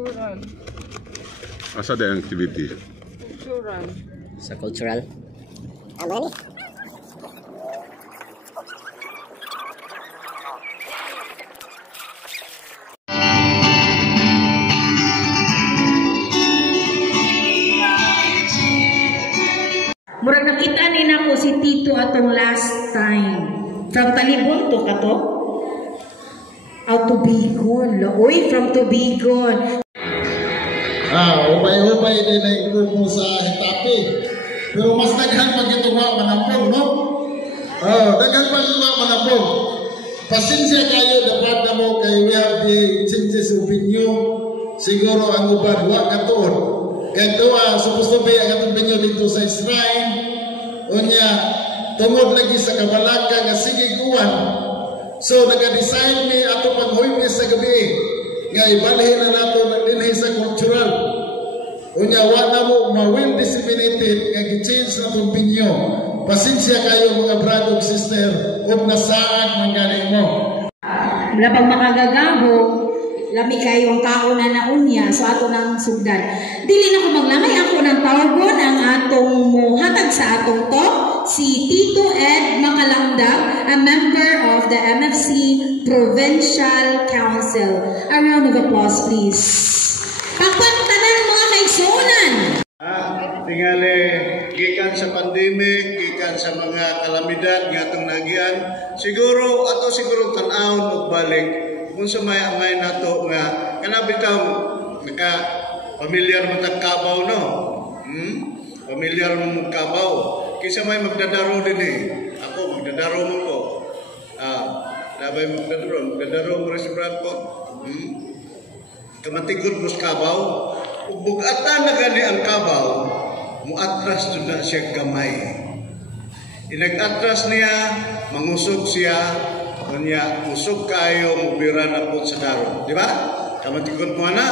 Cultural. Asa da ang activity? Cultural. Sa cultural? Amani. Murag nakita ni nako si Tito atong last time. From Talibon to kato? Out to Bigon. Uy, from Tubigon. Upay-upay din ay grupo sa Hitapi. Pero mas daghan pag ito nga manapog, no? Daghan pag ito nga manapog. Pasensya kayo, dapat na mo kay we have the changes opinion. Siguro ang ubad, wak katuon. Kaya ito, supposed to be ang opinion dito sa shrine. Unya, tungod lagi sa kabalaka nga sige kuwan. So, nag-design mi ato pag-huwipis sa gabi. Nga ibalhin na nato dinhi sa cultural. Unya, wala mo ma-well disseminated nga gi-change na itong pinyo. Pasensya kayo mga brother ug sister ug nasaad man galing mo. Wala pag makagagaho, lami kayo ang tao na naunya so ato nang sugdan. Dili na ko maglamay ako ng tawagon ang atong muhatag sa atong to, si Tito Ed Makalangdag, a member of the MFC Provincial Council. A round of applause, please. Pagpantanan mga kaigsunan! Tingali, gikan sa pandemic, gikan sa mga kalamidad nga itong nagian, siguro, ato siguro tanawon o balik, kung sa may nato nga, kanabitaw, pamilyar mo tagkabaw, no? Pamilyar mo magkabaw. Kisa may magdadaro din eh. Ako, magdadaro mo ko. Labay magdadaro mo rin si Brad ko. Kamatigod mo sa kabaw. Bugatan na gani ang kabaw, muatras doon na siya gamay. Inag-atras niya, mangusog siya, kunya, usog kayo, mubira na po sa daro. Di ba? Kamatigod mo na.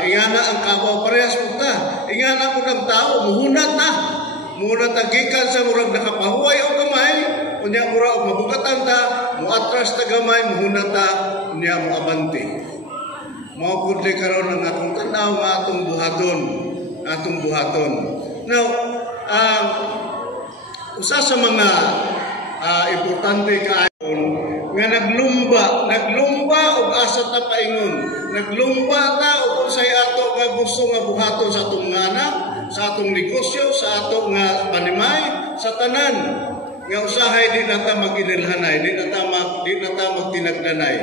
Ingana ang kabaw, parehas mo ta. Ingana mo ng tao, muhunat na. Muhunat na gikan sa murag nakapahuay o gamay, kunya murag mabugatan ta, muatras na gamay, muhunat ta, kunya muabanti. Mao pud karon ang atong tanaw nga atong buhaton. Now, usa sa mga importante kaayon nga naglumba og asa ta paingon. Naglumba ta og unsay ato nga gusto nga buhaton sa atong anak, sa atong negosyo, sa ato nga panimay, sa tanan. Nga usahay di nata mag-inilhanay, di nata magtinagdanay.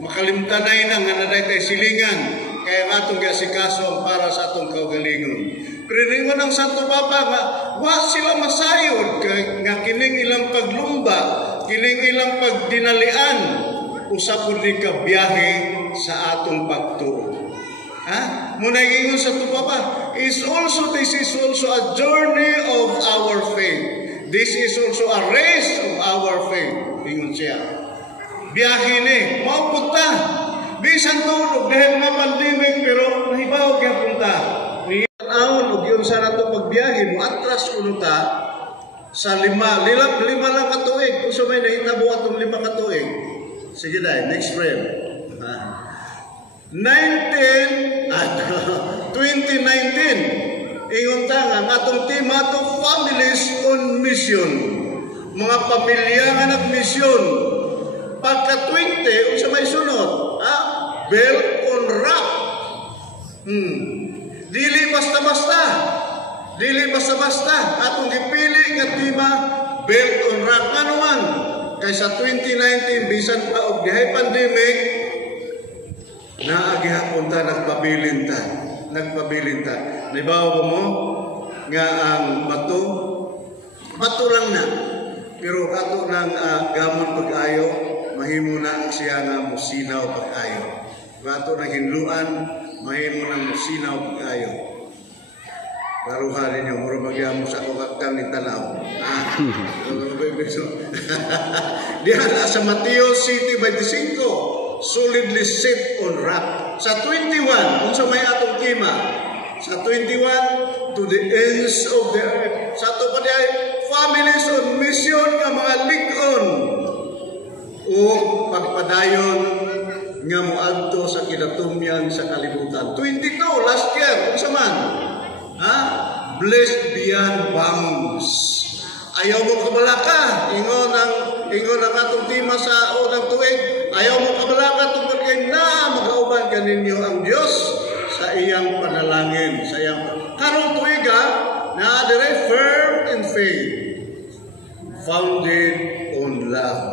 Makalimtanay na nga naday tay silingan, kaya nga atong gasikaso para sa atong kaugalingon. Pero ringon ang Santo Papa nga, wa sila masayod, nga kining ilang paglumba, kining ilang pagdinalian, usapon ni ka biyahe sa atong pagtuo. Muna ingon sa Santo Papa, this is also a journey of our faith. This is also a race of our faith. Ingon siya. Biyahe ni, maupunta. Bisan tulog, dahil nga pandemic, pero nahibaw kaya punta. Niyan og yun sana ito pagbiyahe mo, atras ulo ta sa lima lang katuig. Kung sa may nahitabo atong 5 katuig. Sige dahil, next friend. 2019. Ingon ta nga atong team atong families on mission. Mga pamilya nga nagmisyon. Pagka 20 unsa may sunod? Belt on rock. Dili basta-basta. Atong gipili nga tema belt on rock naman. Kaysa 2019 bisan pa og dihay pandemic naagihapon ta nagpabilin ta. Naibaw mo nga ang bato lang na. Pero ato nang gamon pag-ayo, mahimo na siya nga musinaw pag-ayo. Ato nang hinluan, mahimo nang musinaw pag-ayo. Baruhan ninyo, mura magyamo sa kukaktan ni Tanaw. Diyan sa Mateo City 25, solidly set on rock. Sa 21, kung sa may atong kima, sa 21, to the ends of the earth. Sa ito pa diay, families on mission nga mga lig-on o pagpadayon nga moadto sa gidatumyan sa kalibutan. 22 last year, kung saman. Ha? Blessed beyond bounds. Ayaw mo kabalaka, ingon ang atong tema sa unang tuig. Ayaw mo kabalaka tungkol kay na magauban kaninyo ang Dios sa iyang panalangin, sa iyang karong tuiga na dire firm in faith, founded on love.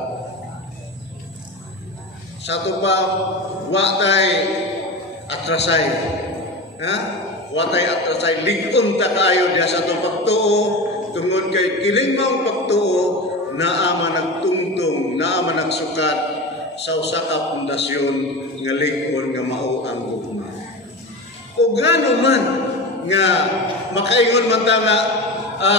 Sa ito pa, watay atrasay. Ha? Watay atrasay. Ligon ta kayo diya sa itong pagtuo, tungod kay kiling mong pagtuo, naama nagtungtong, naama nagsukat sa usa ka pundasyon nga ligon nga mao ang ugma. O gano man nga makaingon man ta nga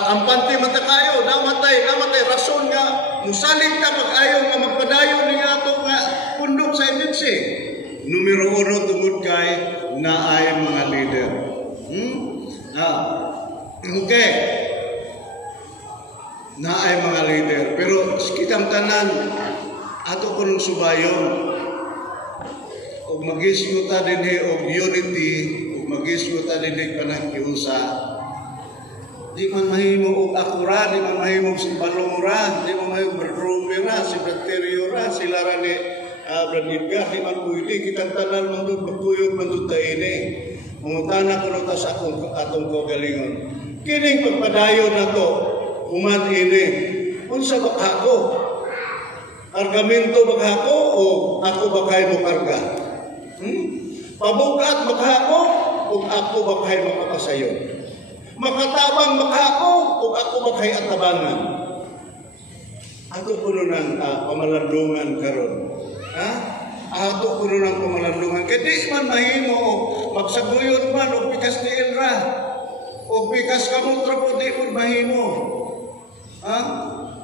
kampante man ta kayo, namatay rason nga musalig ta pag-ayo nga magpadayon ni ato nga pundok sa emergency. Numero 1 tungod kay naay mga leader. Okay. Naay mga leader, pero kitang tanan ato kunong subayon og magisgo ta dinhi og unity, og magisgo ta dinhi panaghiusa. Di man mahimo og akura, di man mahimo si Balong-ra, di man mahimo Berrumi-ra, si Bacterio-ra, sila ra ni Bradidga, di man pwede kitang tanan man doon magkuyog man doon ta ini. Mungutana ko ta sa atong kagalingon. Kining pagpadayon na to, uman ini, unsa ba ako? Argamento ba ako o ako ba kayo mo karga? Pabukat ba ako o ako ba kayo makapasayo? Makatabang ba ako o ako ba kayo atabangan? Ato puno ng pamalandungan karon. Ha? Ato puno ng pamalandungan. Kaya di man mahimo o magsaguyod man o pikas ni Elra o pikas kamutra po di man mahimo. Ha?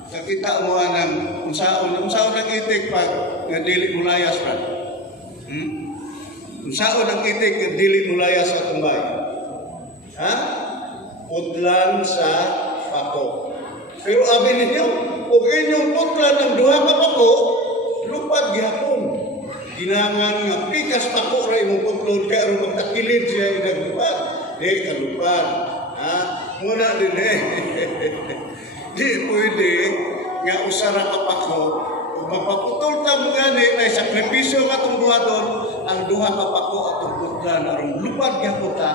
Kakita mo ang unsaon ang itik pag nga dili mulayas ra. Unsaon ang itik nga dili mulayas sa tumbay. Ha? Putlan sa pako. Pero abi ninyo, ug inyong putlan ng duha ka pako, lupad gyapon. Ginangan nga pikas pako ra imong putlon kay aron magtakilid siya idagupad. Di kalupad. Ha? Muna din Di pwede nga usara ka pa ko. Kung magpaputol ta mo gani, may sakripisyo nga itong duha doon, ang duha ka pa ko at putlan, arong lupad nga po ta,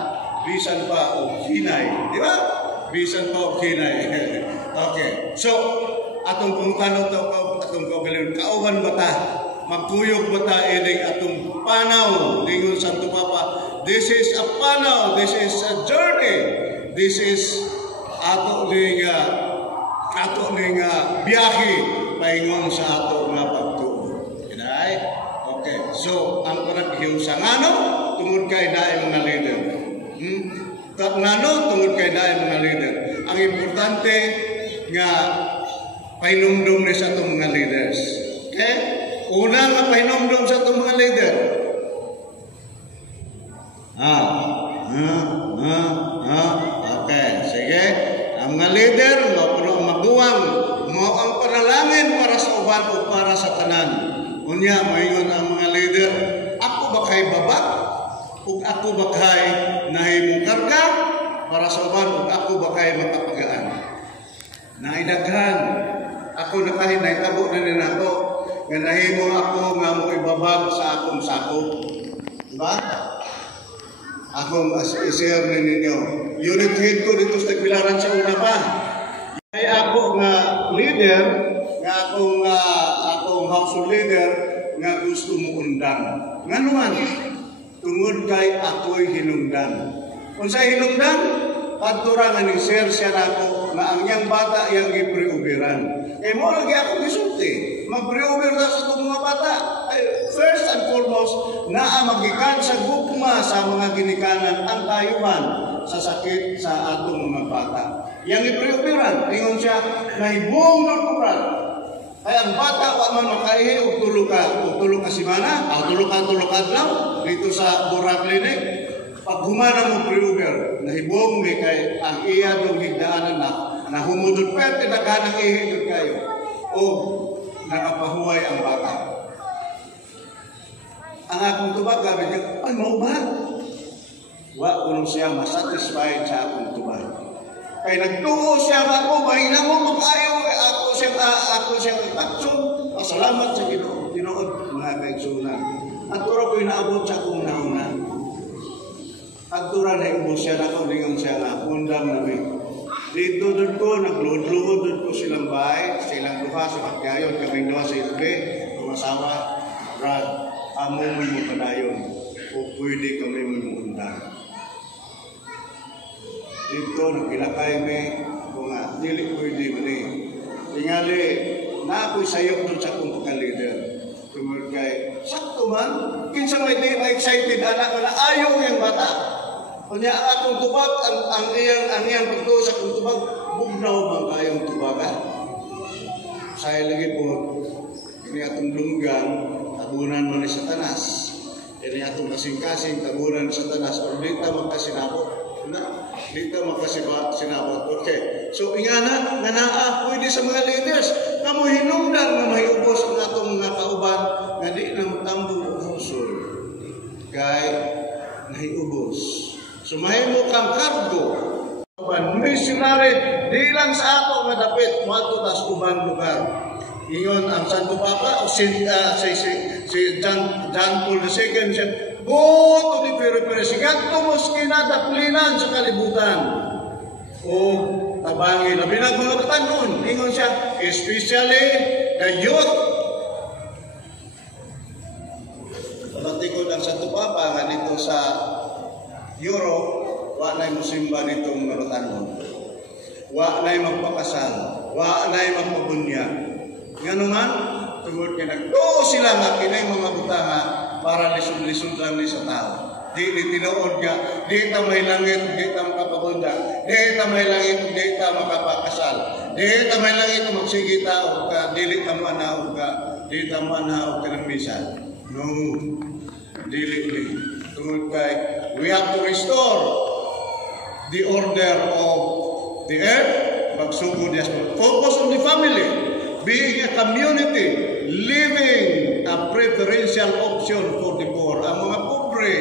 bisan pa o hinay. Di ba? Bisan pa o hinay. Okay. So, atong kung tanong to, atong kagaling, kauban ba ta? Magkuyog ba ta ining atong panaw? Dingon Santo Papa, this is a panaw, this is a journey, this is ato ning biyahe paingon sa ato nga pagtuo. Kinay? Okay. So, ang panaghiusa ngano tungod kay naay mga leader. Ngano tungod kay naay mga leader. Ang importante nga painumdum ni sa atong mga leaders. Okay? Una nga painumdum sa atong mga leader. Okay. Sige. Ang mga leader maguwang mo ang panalangin para sa uban o para sa tanan. Unya moingon ang mga leader, ako ba kay babak? Ug ako ba kay nahimong karga para sa uban ug ako ba kay makapagaan? Naidaghan. Ako na kahit naitabo na din ako nga nahimo ako nga mo ibabag sa akong sakop. Diba? Akong i-share ninyo. Unit head ko dito sa Tagbilaran sa una pa. Ay ako nga leader, nga akong household leader, nga gusto mo undang. Nga naman, tungod kay ako'y hinungdan. Kung sa hinungdan, padtura nga ni Sir siya nako na ang yang bata yang gipreoberan. Kaya mo lagi ako gisulti. Mag-preober na sa itong mga bata. First and foremost, naamagikan sa gugma sa mga ginikanan ang tayuhan sa sakit sa atong mga bata. Yang ipreoberan, ingon siya, nahibong nagpapran. Ay ang bata, wa man makaihi, o tulog ka simana, o tulog ka adlaw, dito sa Bora Clinic. Pag humana mo preober, nahibong may kay ang iya dong higdaanan na humudod pa, tinaghanang ihidod kayo. O nakapahuway ang bata. ang akong tubag, gabi niya, ay mau ba? Wa kuno siya masatisfied sa akong tubag. Kay nagtuo siya ako, mahina mo mag-ayaw, ako siya takson. Salamat sa Ginoo, tinuod mga kaigsunan. At tura ko'y naabot sa akong nauna. At tura na ibos siya na kaulingan siya na undang namin. Dito doon ko, nagluhod-luhod doon ko silang bahay, silang duha sa pagkayon, kaming duha sa ilbe, kumasawa, Brad, amo mo yung padayon, o pwede kami mo undang. Dito, nagpilakay may, kung nga, dili pwede man eh. Tingali, na ako'y sayok doon sa kong pagka-leader. Tumulad kay, sakto man, kinsa may di ma-excited, anak na ayaw yung bata. Kanya akong tubag, ang iyang pagtuo sa akong tubag, bugnaw man kayong tubaga. Saya lagi po, ini atong lunggang, tabunan man ni Satanas. Ini atong kasing-kasing, tabunan ni Satanas, o di ta magkasinabot. Di ta magkasinabot. Okay. So, ingana, nga naa, pwede sa mga leaders, na mo hinungdan na may ubos ang atong mga kauban, nga di na matambong usul. Kaya, nahiubos. Sumahimo kang kargo. Missionary, di lang sa ato nga dapit, mato tas ubang lugar. Ingon ang Santo Papa, o si John Paul II, siya, go to the periphery, sigat tumos kinadaplinan sa kalibutan. O tabangi, labi na mga katanon, ingon siya, especially the youth. Patikod ang Santo Papa, nga dito sa Europe, wa na'y musimba nitong marutanon. Wa na'y magpakasal. Wa na'y magpabunya. Nga naman, tungod kay nagtuo sila nga kinay mga butanga para lisod-lisod lang ni sa tao. Di tinuod nga, di ta may langit, di ta makapabunda. Di ta may langit, di ta makapakasal. Di ta may langit, magsigi tao ka, dili ta manaog ka, di ta manaog ka ng misan. No, dili. Tungod kay, we have to restore the order of the earth. Pagsugod niya, focus on the family, being a community, living a preferential option for the poor. Ang mga pobre,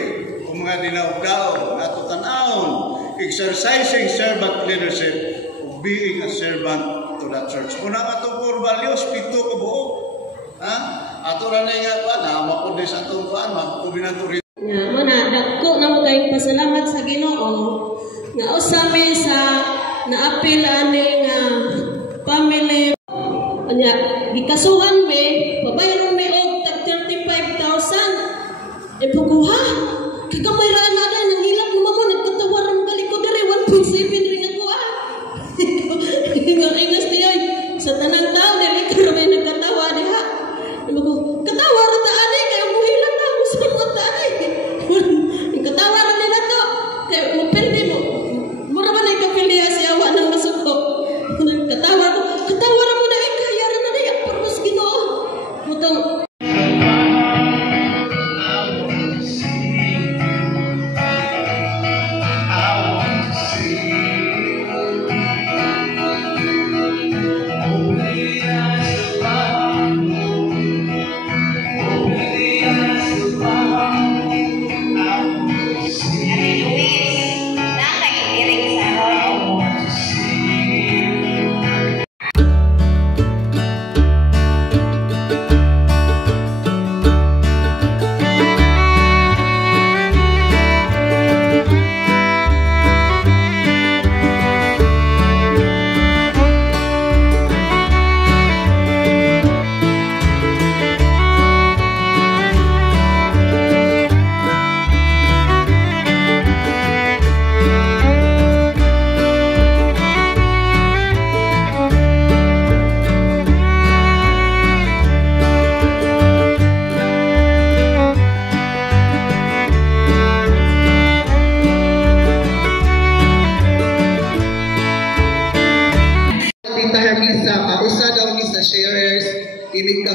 ang mga dinaog-daog, ato tanawon, exercising servant leadership, being a servant to the church. Kung ang atong core values, pito ka buo. Ato na nga pa, naamapod din sa atong paan, magkubinanturin. Muna, dagko na mo kayong pasalamat sa Ginoo nga usami sa naapil ani nga family anya gikasuhan me pabayron me og 35,000 ipukuha kagamay ra na dai nang hilak mo mo nagkatawar ang galiko dire 1.7 ring ako ingas niya sa tanang tao dili ka may nagkatawa diha katawa ra ta ani kay mo hilak ta mo sa mata ani katawa ra nila to kay mo pwede mo mura ba na kapili siya wa nang masuko katawa ra mo na kaya ra na diya purpose Ginoo mutong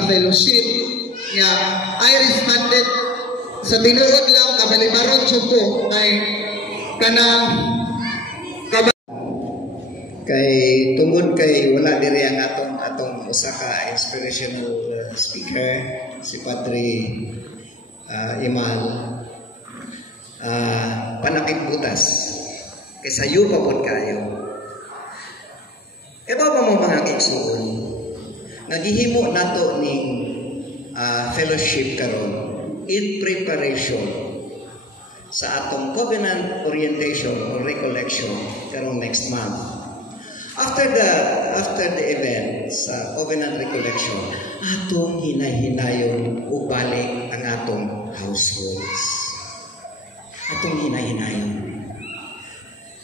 fellowship nga Irish Mandate sa tinuod lang kabalibaron ko ay kanang kay tungod kay wala diri ang atong usa ka inspirational speaker si Padre Imal, panakit butas, kaysa yu pa po kayo. Ito ba mga kiksuon, nagihimo nato ning fellowship karon in preparation sa atong covenant orientation or recollection karong next month. After the event sa covenant recollection, atong hinay-hinayon ubalik ang atong households. Atong hinay-hinayon.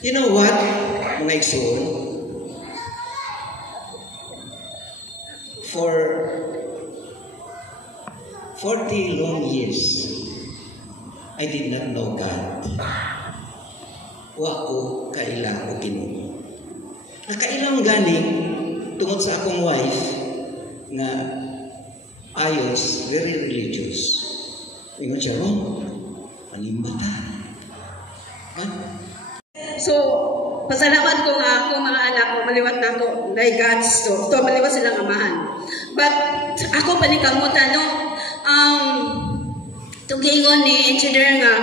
You know what, mga igsoon? For 40 long years, I did not know God. Wa ko kaila o Ginoo. Nakailang ganing tungod sa akong wife nga ayos, very religious. Ingon siya, panimba ka. So, pasalamat ko nga ako, mga anak ko, maliwat na ako, like God's to maliwat silang amahan. But, ako panikamutan, no? Tugingon ni engineer nga,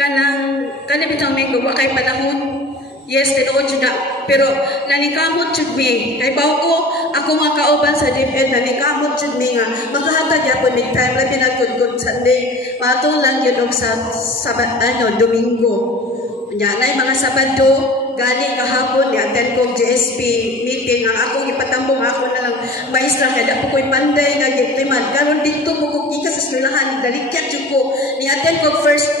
kanang bitang may gawa kay panahon. Yes, tinuod yun na. Pero, nanikamot yun mi. Kay bago ko, ako mga kauban sa DepEd, nanikamot yun mi nga. Magkahatag yapon may time, labi na good Sunday. Matong lang yun sa Domingo. Yan, mga Sabado, galing kahapon, ni-attend ko GSP meeting. Ang akong ipatambong ako na lang, maistra, kada po ko'y panday, nag-implement. Karon dito po kong ika sa skulahan, dalikyat yun ko. Ni-attend ko first,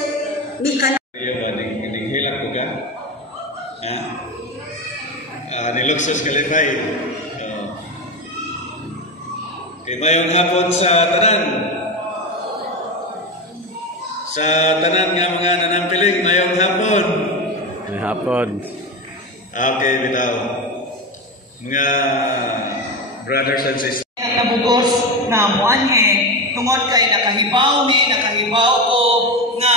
Mika na. Hilak ko ka? Niluksos kalipay. Okay, mayong hapon sa tanan. Sa tanan nga mga nanampiling, mayong hapon. Mayong hapon. Okay, bitaw. Mga brothers and sisters. Nabugos na muanye, tungod kay nakahibaw ko nga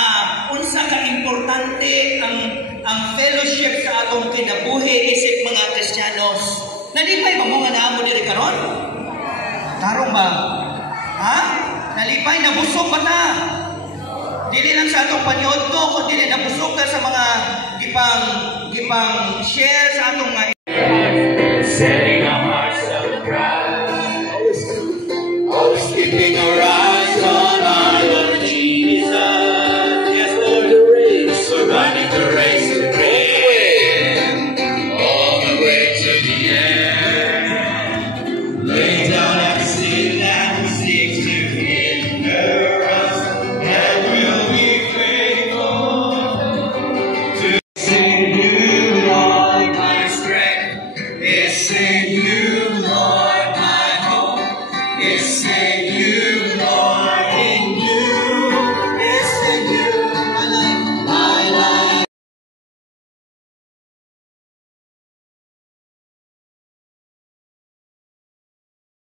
unsa ka importante ang fellowship sa atong kinabuhi isip mga Kristiyanos. Nalipay ba mo nga naamo diri karon? Tarong ba? Ha? Nalipay, nabusog ba na? Dili lang sa atong panyod ko, kundi nabusog na sa mga gipang share sa atong mga setting our hearts on the ground, always keeping our eyes on